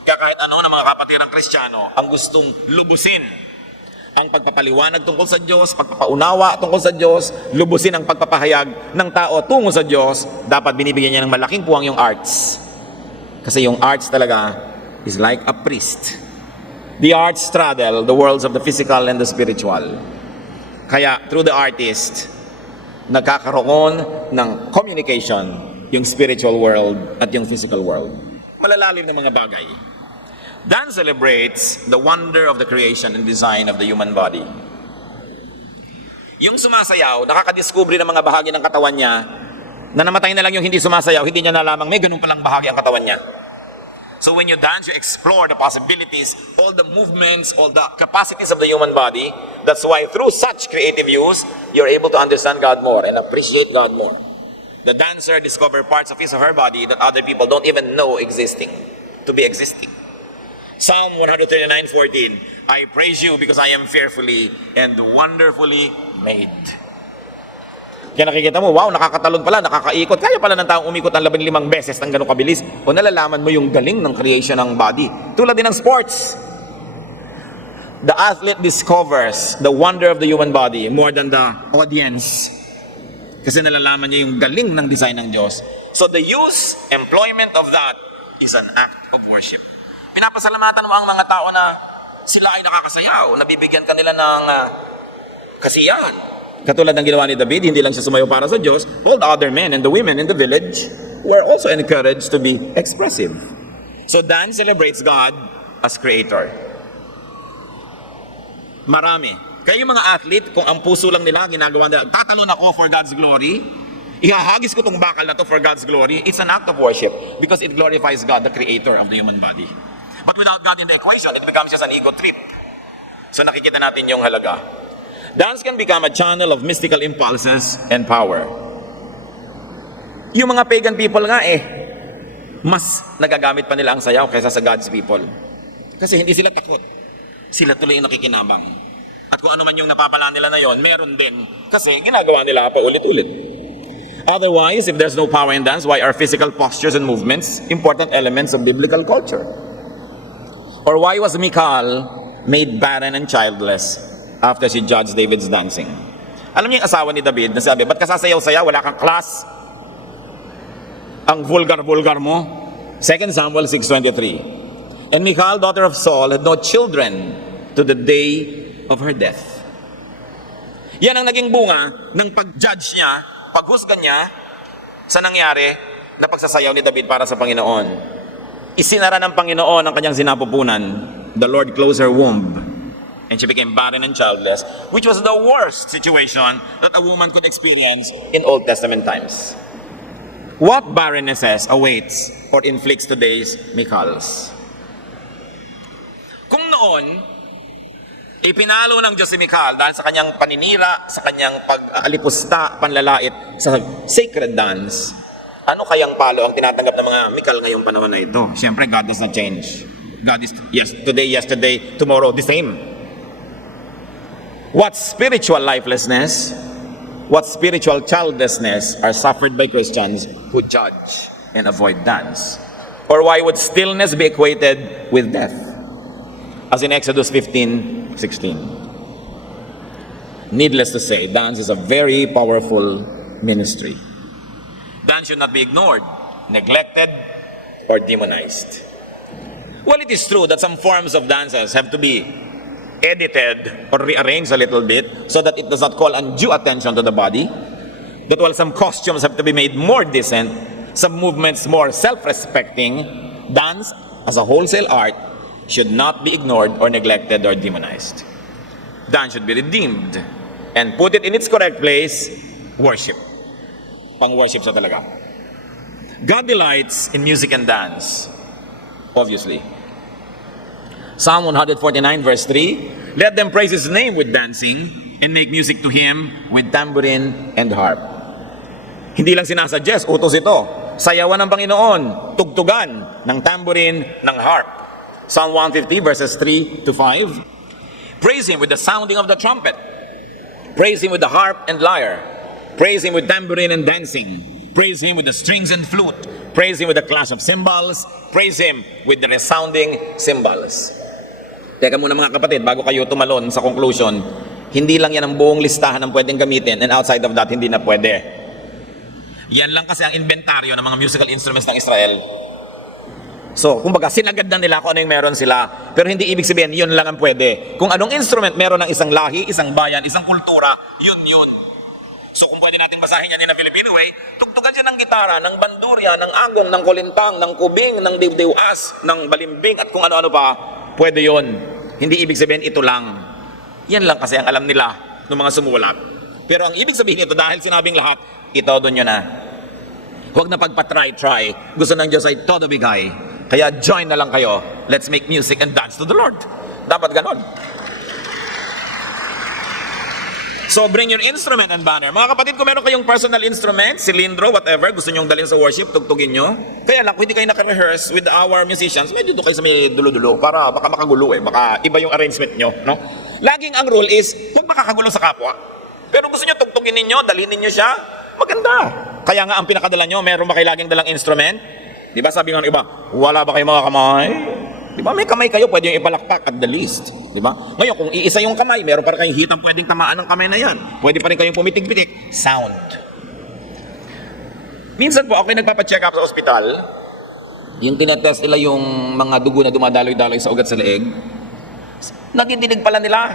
Kaya kahit ano ng mga kapatirang Kristiyano ang gustong lubusin ang pagpapaliwanag tungkol sa Diyos, pagpapaunawa tungkol sa Diyos, lubusin ang pagpapahayag ng tao tungo sa Diyos, dapat binibigyan niya ng malaking puwang yung arts. Kasi yung arts talaga is like a priest. The arts straddle the worlds of the physical and the spiritual. Kaya through the artist, nagkakaroon ng communication yung spiritual world at yung physical world. Malalalim na mga bagay. Dance celebrates the wonder of the creation and design of the human body. Yung sumasayaw, nakakadiscover ng mga bahagi ng katawan niya na namatay na lang yung hindi sumasayaw, hindi niya nalamang may ganun palang bahagi ang katawan niya. So when you dance, you explore the possibilities, all the movements, all the capacities of the human body. That's why through such creative use, you're able to understand God more and appreciate God more. The dancer discovers parts of his or her body that other people don't even know to be existing. Psalm 139:14, I praise you because I am fearfully and wonderfully made. Kaya nakikita mo, wow, nakakatalon pala, nakakaikot. Kaya pala ng taong umikot ng 15 beses ng ganong kabilis. O nalalaman mo yung galing ng creation ng body. Tulad din ng sports. The athlete discovers the wonder of the human body more than the audience. Kasi nalalaman niya yung galing ng design ng Diyos. So the use, employment of that is an act of worship. Pinapasalamatan mo ang mga tao na sila ay nakakasayaw, nabibigyan kanila ng kasiyahan. Katulad ng ginawa ni David, hindi lang siya sumayaw para sa Diyos, all the other men and the women in the village were also encouraged to be expressive. So Dan celebrates God as creator. Marami. Kaya yung mga athlete, kung ang puso lang nila, ginagawa nila, tatalon ako for God's glory, ihahagis ko tong bakal na to for God's glory, it's an act of worship because it glorifies God, the creator of the human body. But without God in the equation, it becomes just an ego trip. So nakikita natin yung halaga. Dance can become a channel of mystical impulses and power. Yung mga pagan people nga mas nagagamit pa nila ang sayaw kaysa sa God's people. Kasi hindi sila takot. Sila tuloy yung nakikinabang. At kung ano man yung napapala nila na yon, meron din. Kasi ginagawa nila pa ulit-ulit. Otherwise, if there's no power in dance, why are physical postures and movements important elements of biblical culture? Or why was Michal made barren and childless after she judged David's dancing? Alam niyo yung asawa ni David na sabi, ba't ka sasayaw-sayaw? Wala kang class. Ang vulgar-vulgar mo. 2 Samuel 6:23. And Michal, daughter of Saul, had no children to the day of her death. Yan ang naging bunga ng pag-judge niya, paghusga niya sa nangyari na pagsasayaw ni David para sa Panginoon. Isinara ng Panginoon ang kanyang sinapupunan. The Lord closed her womb. And she became barren and childless, which was the worst situation that a woman could experience in Old Testament times. What barrennesses awaits or inflicts today's Michals? Kung noon, ipinalo ng Diyos si Michal dahil sa kanyang paninira, sa kanyang pag-alipusta, panlalait sa sacred dance, ano kayang palo ang tinatanggap ng mga Michal ngayong panahon na ito? Siyempre, God does not change. God is today, yesterday, tomorrow, the same. What spiritual lifelessness, what spiritual childlessness are suffered by Christians who judge and avoid dance? Or why would stillness be equated with death? As in Exodus 15:16. Needless to say, dance is a very powerful ministry. Dance should not be ignored, neglected, or demonized. Well, it is true that some forms of dances have to be edited or rearranged a little bit so that it does not call undue attention to the body. That while some costumes have to be made more decent, some movements more self-respecting, dance as a wholesale art should not be ignored or neglected or demonized. Dance should be redeemed and put it in its correct place, worship. Pang-worship sa talaga. God delights in music and dance, obviously. Psalm 149 verse 3, let them praise His name with dancing and make music to Him with tambourine and harp. Hindi lang sinasuggest, utos ito. Sayawan ng Panginoon, tugtugan ng tambourine, ng harp. Psalm 150 verses 3 to 5. Praise Him with the sounding of the trumpet. Praise Him with the harp and lyre. Praise Him with tambourine and dancing. Praise Him with the strings and flute. Praise Him with the clash of cymbals. Praise Him with the resounding cymbals. Teka muna mga kapatid, bago kayo tumalon sa conclusion, hindi lang yan ang buong listahan ng pwedeng gamitin and outside of that, hindi na pwede. Yan lang kasi ang inventaryo ng mga musical instruments ng Israel. So, kumbaga, sinagad na nila kung ano yung meron sila. Pero hindi ibig sabihin, yun lang ang pwede. Kung anong instrument meron ng isang lahi, isang bayan, isang kultura, yun. So, kung pwede natin basahin yan in a Filipino way, tugtugan siya ng gitara, ng bandurya, ng agong, ng kulintang, ng kubing, ng diwdiwas, ng balimbing, at kung ano-ano pa, pwede yon. Hindi ibig sabihin ito lang. Yan lang kasi ang alam nila ng mga sumulat. Pero ang ibig sabihin nito, dahil sinabing lahat, ito doon nyo na. Huwag na pagpatry-try. Gusto ng Diyos ay todo bigay. Kaya join na lang kayo. Let's make music and dance to the Lord. Dapat ganon. So bring your instrument and banner. Mga kapatid, kung meron kayong personal instrument, silindro, whatever, gusto nyong dalhin sa worship, tugtugin nyo. Kaya lang, kung hindi kayo naka-rehearse with our musicians, medyo doon kayo sa may dulo-dulo para baka makagulo baka iba yung arrangement nyo, no? Laging ang rule is, huwag makakagulo sa kapwa. Pero gusto nyo tugtugin ninyo, dalhin ninyo siya, maganda. Kaya nga ang pinakadala nyo, meron ba kayo laging dalang instrument? Di ba sabi nga ng iba, wala ba kayo mga kamay? Di ba may kamay kayo, pwede yung ipalakpak at the least. Di ba? Ngayon, kung iisa yung kamay, meron pa rin kayong hitang pwedeng tamaan ng kamay na yan. Pwede pa rin kayong pumitig-pitik. Sound. Minsan po, ako yung nagpapacheck up sa ospital, yung tinatest nila yung mga dugo na dumadaloy-daloy sa ugat sa leeg, nagindinig pala nila.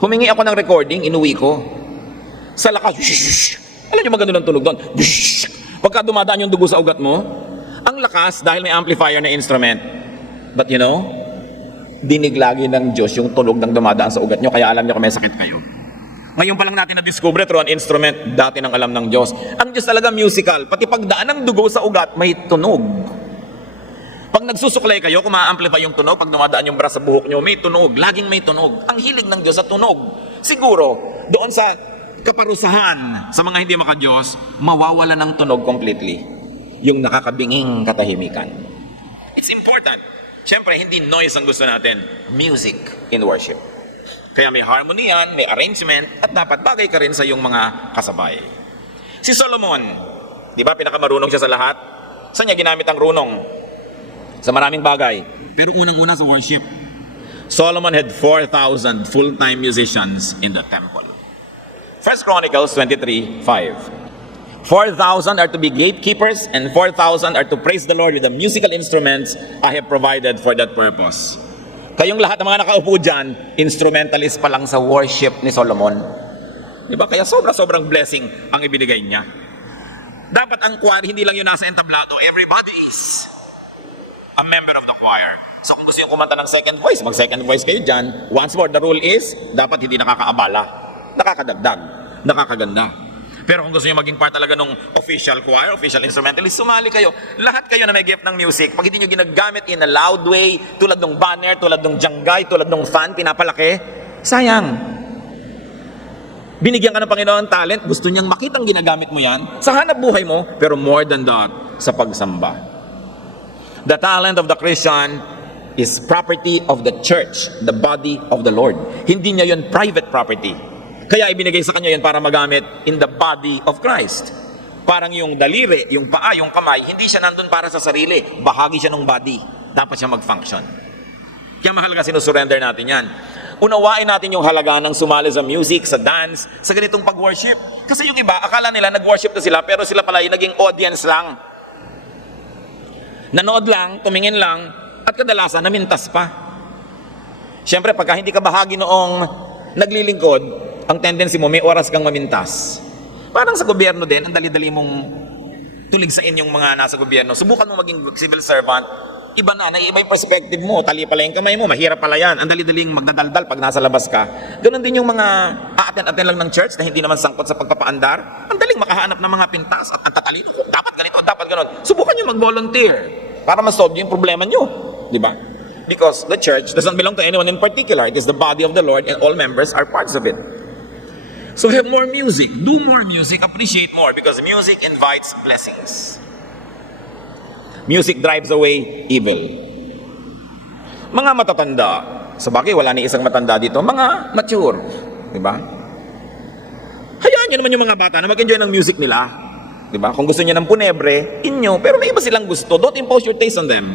Humingi ako ng recording, inuwi ko. Sa lakas, alam niyo maganda ng tunog doon. Pagka dumadaan yung dugo sa ugat mo, ang lakas dahil may amplifier na instrument. But you know, dinig lagi ng Diyos yung tunog ng dumadaan sa ugat nyo, kaya alam niyo kung may sakit kayo. Ngayon pa lang natin na-discover through an instrument, dati nang alam ng Diyos. Ang Diyos talaga musical, pati pagdaan ng dugo sa ugat, may tunog. Pag nagsusuklay kayo, kung ma-amplify yung tunog, pag dumadaan yung bras sa buhok nyo, may tunog, laging may tunog. Ang hilig ng Diyos sa tunog. Siguro, doon sa kaparusahan sa mga hindi maka-Diyos, mawawala ng tunog completely. Yung nakakabinging katahimikan. It's important. Siyempre, hindi noise ang gusto natin. Music in worship. Kaya may harmony yan, may arrangement, at dapat bagay ka rin sa iyong mga kasabay. Si Solomon, di ba pinakamarunong siya sa lahat? Saan niya ginamit ang runong? Sa maraming bagay. Pero unang-una sa worship. Solomon had 4,000 full-time musicians in the temple. 1 Chronicles 23:5. 4,000 are to be gatekeepers and 4,000 are to praise the Lord with the musical instruments I have provided for that purpose. Kayong lahat ng mga nakaupo dyan, instrumentalist pa lang sa worship ni Solomon. Diba? Kaya sobrang blessing ang ibinigay niya. Dapat ang choir, hindi lang yun nasa entablado. Everybody is a member of the choir. So kung gusto nyo kumanta ng second voice, mag-second voice kayo dyan. Once more, the rule is, dapat hindi nakakaabala. Nakakadagdag. Nakakaganda. Pero kung gusto nyo maging part talaga ng official choir, official instrumentalist, sumali kayo. Lahat kayo na may gift ng music. Pag hindi nyo ginagamit in a loud way, tulad ng banner, tulad ng janggay, tulad ng fan, pinapalaki, sayang. Binigyan ka ng Panginoon ng talent, gusto niyang makitang ginagamit mo yan, sa hanap buhay mo, pero more than that, sa pagsamba. The talent of the Christian is property of the church, the body of the Lord. Hindi niya yun private property. Kaya ibinigay sa kanya yan para magamit in the body of Christ. Parang yung daliri, yung paa, yung kamay, hindi siya nandun para sa sarili. Bahagi siya ng body. Dapat siya mag-function. Kaya mahalaga sinusurrender natin yan. Unawain natin yung halaga ng sumali sa music, sa dance, sa ganitong pag-worship. Kasi yung iba, akala nila nag-worship na sila, pero sila pala yung naging audience lang. Nanood lang, tumingin lang, at kadalasan namintas pa. Siyempre, pagka hindi ka bahagi noong naglilingkod, ang tendency mo, may oras kang mamintas. Parang sa gobyerno din, ang dali-dali mong tuligsain yung mga nasa gobyerno. Subukan mo maging civil servant, iba na, iba yung perspective mo, tali pala yung kamay mo, mahirap pala yan. Ang dali-daling magdadaldal pag nasa labas ka. Ganon din yung mga a-attend lang ng church na hindi naman sangkot sa pagpapaandar. Ang daling makahanap ng mga pintas at ang tatalino ko, dapat ganito, dapat ganon. Subukan nyo mag-volunteer para ma-solve yung problema nyo. Di ba? Because the church doesn't belong to anyone in particular. It is the body of the Lord and all members are parts of it. So have more music, do more music, appreciate more because music invites blessings. Music drives away evil. Mga matatanda, sa bagay wala ni isang matanda dito, mga mature, di ba? Hayaan nyo naman yung mga bata na mag-enjoy ng music nila, di ba? Kung gusto niyo ng punebre, inyo, pero may iba silang gusto, don't impose your taste on them.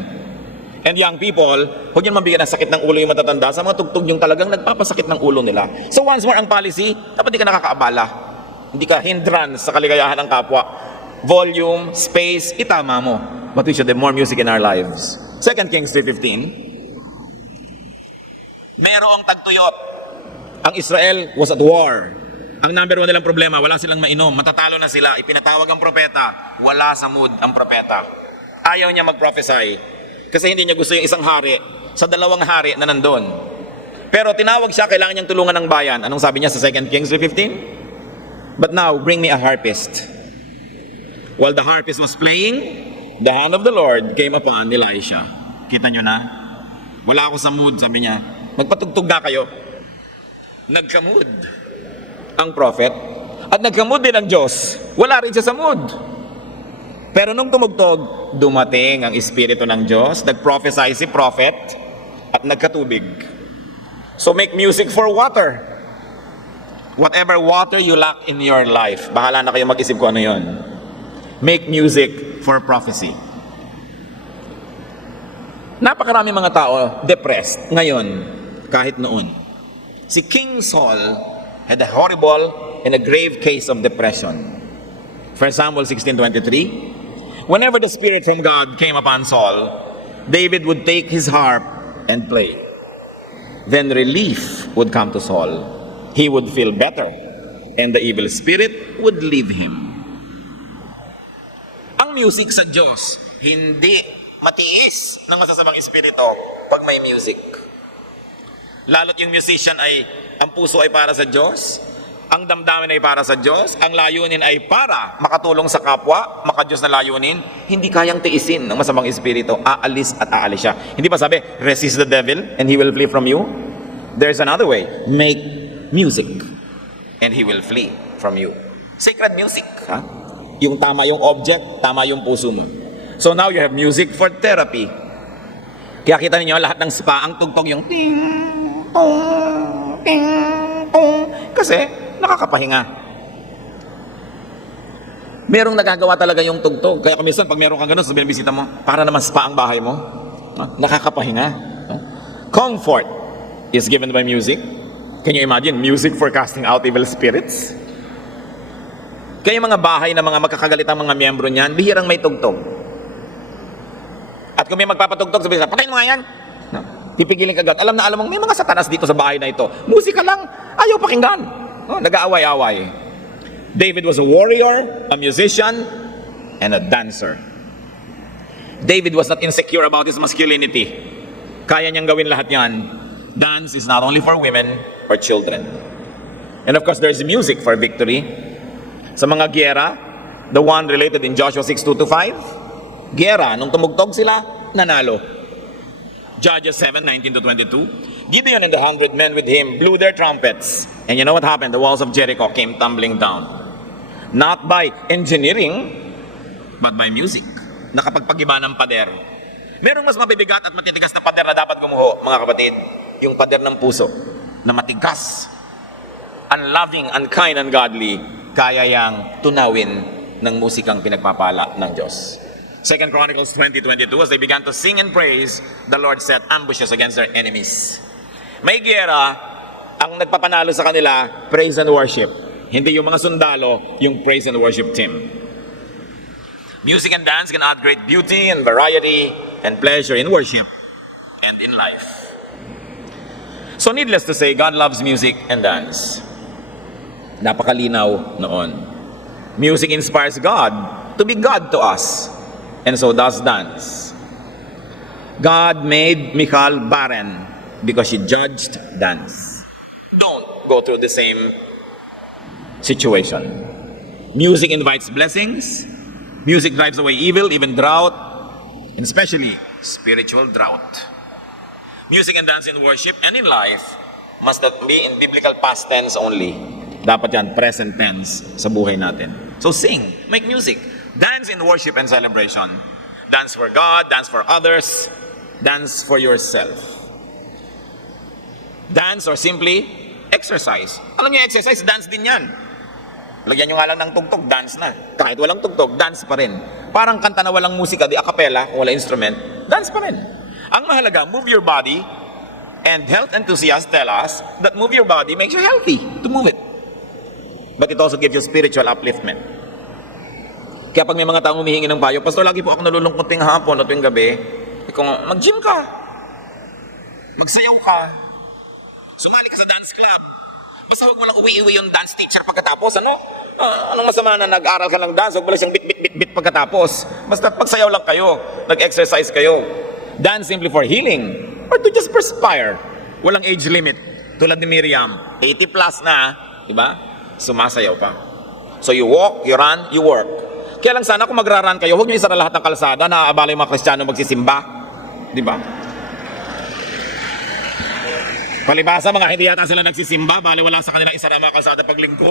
And young people, huwag nyo mabigyan ng sakit ng ulo yung matatanda sa mga tugtog yung talagang nagpapasakit ng ulo nila. So once more, ang policy, dapat di ka nakakaabala. Hindi ka hindrance sa kaligayahan ng kapwa. Volume, space, itama mo. But we should have more music in our lives. 2 Kings 3:15. Merong tagtuyot. Ang Israel was at war. Ang number one nilang problema, wala silang mainom. Matatalo na sila. Ipinatawag ang propeta. Wala sa mood ang propeta. Ayaw niya mag-prophesy. Kasi hindi niya gusto yung isang hari sa dalawang hari na nandun. Pero tinawag siya, kailangan niyang tulungan ng bayan. Anong sabi niya sa 2 Kings 3:15? But now, bring me a harpist. While the harpist was playing, the hand of the Lord came upon Elisha. Kita niyo na? Wala ako sa mood, sabi niya. Magpatugtog na kayo. Nagka-mood ang prophet. At nagka-mood din ang Diyos. Wala rin siya sa mood. Pero nung tumugtog, dumating ang Espiritu ng Diyos, nag-prophesy si prophet, at nagkatubig. So make music for water. Whatever water you lack in your life, bahala na kayo mag-isip kung ano yun. Make music for prophecy. Napakarami mga tao depressed ngayon, kahit noon. Si King Saul had a horrible and a grave case of depression. 1 Samuel 16:23. Whenever the Spirit from God came upon Saul, David would take his harp and play. Then relief would come to Saul. He would feel better, and the evil spirit would leave him. Ang music sa Diyos, hindi matiis ng masasamang espiritu pag may music. Lalo't yung musician ay, ang puso ay para sa Diyos, ang damdamin ay para sa Diyos, ang layunin ay para makatulong sa kapwa, maka-Diyos na layunin, hindi kayang tiisin ng masamang espiritu, aalis at aalis siya. Hindi ba sabi, resist the devil and he will flee from you? There's another way, make music and he will flee from you. Sacred music, ha? Yung tama yung object, tama yung puso mo. So now you have music for therapy. Kaya kita niyo lahat ng spa, ang tugtog yung ting, tong, ting, tong. Kasi nakakapahinga. Merong nagagawa talaga yung tugtog. Kaya kuminsan pag meron kang ganun, sabihin ng bisita mo, para naman spa ang bahay mo. Nakakapahinga. Comfort is given by music. Can you imagine? Music for casting out evil spirits. Kaya mga bahay na mga magkakagalitang mga miyembro niyan, bihirang may tugtog. At kung may magpapatugtog, sabihin nila, patayin mo nga yan. No? Pipigilin ka agad. Alam na alam mong may mga satanas dito sa bahay na ito. Musika lang, ayaw pakinggan. No? Nag-aaway-away. David was a warrior, a musician, and a dancer. David was not insecure about his masculinity. Kaya niyang gawin lahat yan. Dance is not only for women or children. And of course, there's music for victory. Sa mga gyera, the one related in Joshua 6:2-5, gyera, nung tumugtog sila, nanalo. Judges 7:19-22, Gideon and the 100 men with him blew their trumpets. And you know what happened? The walls of Jericho came tumbling down. Not by engineering, but by music. Nakapagpagiba ng pader. Merong mas mabibigat at matitigas na pader na dapat gumuho, mga kapatid. Yung pader ng puso, na matigas, unloving, unkind, ungodly, kaya yang tunawin ng musikang pinagpapala ng Diyos. 2 Chronicles 20:22, as they began to sing and praise, the Lord set ambushes against their enemies. May giyera, ang nagpapanalo sa kanila, praise and worship. Hindi yung mga sundalo, yung praise and worship team. Music and dance can add great beauty and variety and pleasure in worship and in life. So needless to say, God loves music and dance. Napakalinaw noon. Music inspires God to be God to us. And so does dance. God made Michal barren because she judged dance. Don't go through the same situation. Music invites blessings. Music drives away evil, even drought, and especially spiritual drought. Music and dance in worship and in life must not be in biblical past tense only. Dapat yan present tense sa buhay natin. So sing, make music. Dance in worship and celebration. Dance for God, dance for others, dance for yourself. Dance or simply exercise. Alam niyo, exercise, dance din yan. Lagyan nyo nga lang ng tugtog, dance na. Kahit walang tugtog, dance pa rin. Parang kanta na walang musika, di a cappella, kung wala instrument, dance pa rin. Ang mahalaga, move your body, and health enthusiasts tell us that move your body makes you healthy to move it. But it also gives you spiritual upliftment. Kaya pag may mga taong humihingi ng payo, Pastor, lagi po ako nalulungkot tuwing hapon o tuwing gabi. Ikaw nga, mag-gym ka. Magsayaw ka. Sumali ka sa dance club. Basta huwag mo lang uwi-uwi yung dance teacher pagkatapos, ano? Anong masama na nag-aral ka lang dance? Huwag mo lang siyang bit pagkatapos. Basta pagsayaw lang kayo, nag-exercise kayo. Dance simply for healing or to just perspire. Walang age limit. Tulad ni Miriam, 80 plus na, di ba? Sumasayaw pa. So you walk, you run, you work. Kaya lang sana kung magraran kayo, huwag niyo isara lahat ng kalsada na aabala yung mga Kristiyano magsisimba. Di ba? Palibasa, mga hindi yata sila nagsisimba, bali wala sa kanila isara mga kalsada paglingko.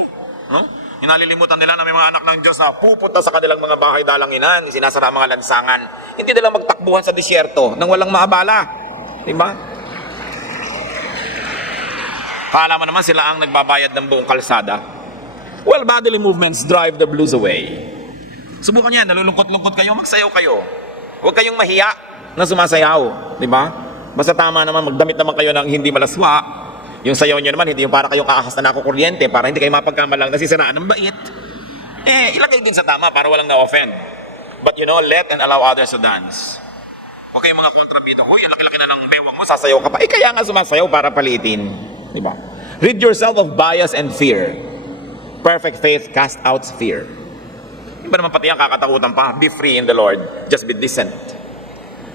No? Inalilimutan nila na may mga anak ng Diyos na pupunta sa kanilang mga bahay dalanginan, sinasara mga lansangan. Hindi nila magtakbuhan sa disyerto nang walang maabala. Di ba? Akala mo naman sila ang nagbabayad ng buong kalsada. Well, bodily movements drive the blues away. Subukan yan, nalulungkot-lungkot kayo, magsayaw kayo. Huwag kayong mahiya na sumasayaw, di ba? Basta tama naman, magdamit naman kayo ng hindi malaswa. Yung sayaw nyo naman, hindi yung para kayong kaahas na nakukuryente, para hindi kayo mapagkamalang nasisiraan ng bait. Ilagay din sa tama para walang na-offend. But let and allow others to dance. Huwag kayong mga kontrabito, uy, ang laki-laki na ng bewang mo, sasayaw ka pa. Kaya nga sumasayaw para palitin. Di ba? Rid yourself of bias and fear. Perfect faith cast out fear. Hindi ba naman pati ang kakatakutan pa? Be free in the Lord. Just be decent.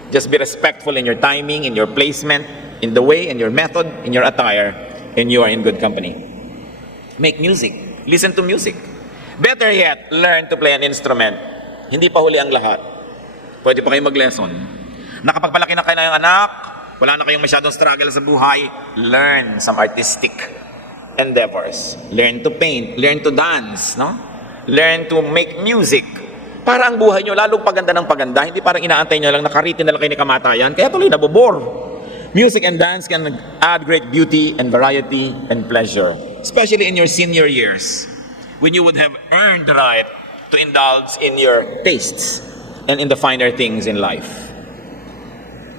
Just be respectful in your timing, in your placement, in the way, in your method, in your attire, and you are in good company. Make music. Listen to music. Better yet, learn to play an instrument. Hindi pa huli ang lahat. Pwede pa kayo mag-lesson. Nakapagpalaki na kayo ng anak, wala na kayong masyadong struggle sa buhay, learn some artistic endeavors. Learn to paint, learn to dance, no? Learn to make music. Para ang buhay nyo lalong paganda ng paganda, hindi parang inaantay nyo lang, nakaritin na lang kayo ni kamatayan, kaya tuloy nabobor. Music and dance can add great beauty and variety and pleasure, especially in your senior years, when you would have earned the right to indulge in your tastes and in the finer things in life.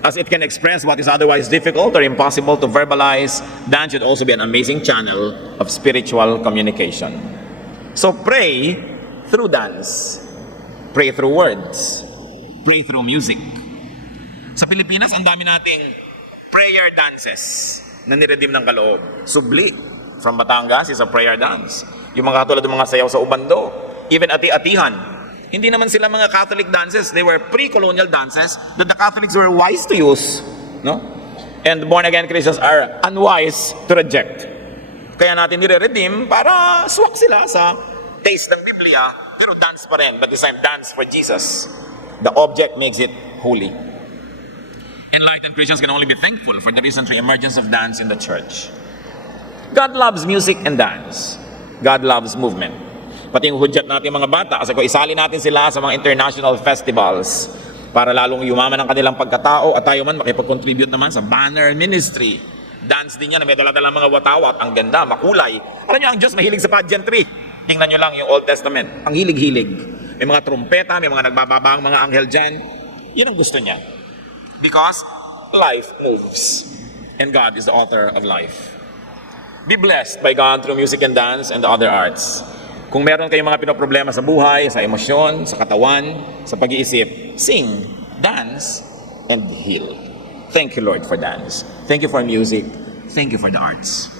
As it can express what is otherwise difficult or impossible to verbalize, dance should also be an amazing channel of spiritual communication. So pray through dance. Pray through words. Pray through music. Sa Pilipinas, ang dami nating prayer dances na niredeem ng kaloob. Subli from Batangas is a prayer dance. Yung mga katulad ng mga sayaw sa Ubando. Even ati-atihan. Hindi naman sila mga Catholic dances. They were pre-colonial dances that the Catholics were wise to use. No? And born-again Christians are unwise to reject. Kaya natin nire-redeem para swak sila sa taste ng Biblia, pero dance pa rin, but this time dance for Jesus. The object makes it holy. Enlightened Christians can only be thankful for the recent emergence of dance in the church. God loves music and dance. God loves movement. Pati yung hudyat natin mga bata, kasi kung isali natin sila sa mga international festivals para lalong yumaman ang kanilang pagkatao at tayo man makipag-contribute naman sa banner ministry. Dance din yan na may dala-dala mga watawat, ang ganda, makulay. Alam nyo, ang Diyos mahilig sa pageantry. Tingnan nyo lang yung Old Testament, ang hilig-hilig. May mga trumpeta, may mga nagbababang mga anghel dyan. Yun ang gusto niya. Because life moves. And God is the author of life. Be blessed by God through music and dance and the other arts. Kung meron kayong mga pinoproblema sa buhay, sa emosyon, sa katawan, sa pag-iisip, sing, dance, and heal. Thank you, Lord, for dance. Thank you for music. Thank you for the arts.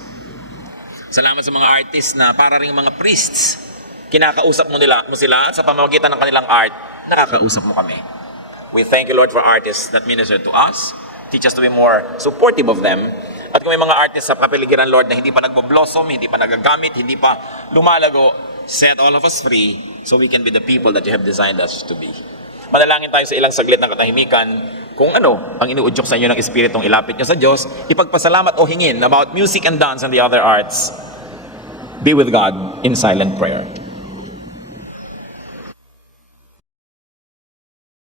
Salamat sa mga artists na para ring mga priests. Kinakausap mo sila at sa pamamagitan ng kanilang art, nakakausap mo kami. We thank you, Lord, for artists that minister to us. Teach us to be more supportive of them. At kung may mga artists sa kapiligiran, Lord, na hindi pa nagbo-blossom, hindi pa nagagamit, hindi pa lumalago, set all of us free so we can be the people that you have designed us to be. Manalangin tayo sa ilang saglit ng katahimikan kung ano ang inuudyok sa inyo ng Espiritong ilapit nyo sa Diyos, ipagpasalamat o hingin about music and dance and the other arts. Be with God in silent prayer.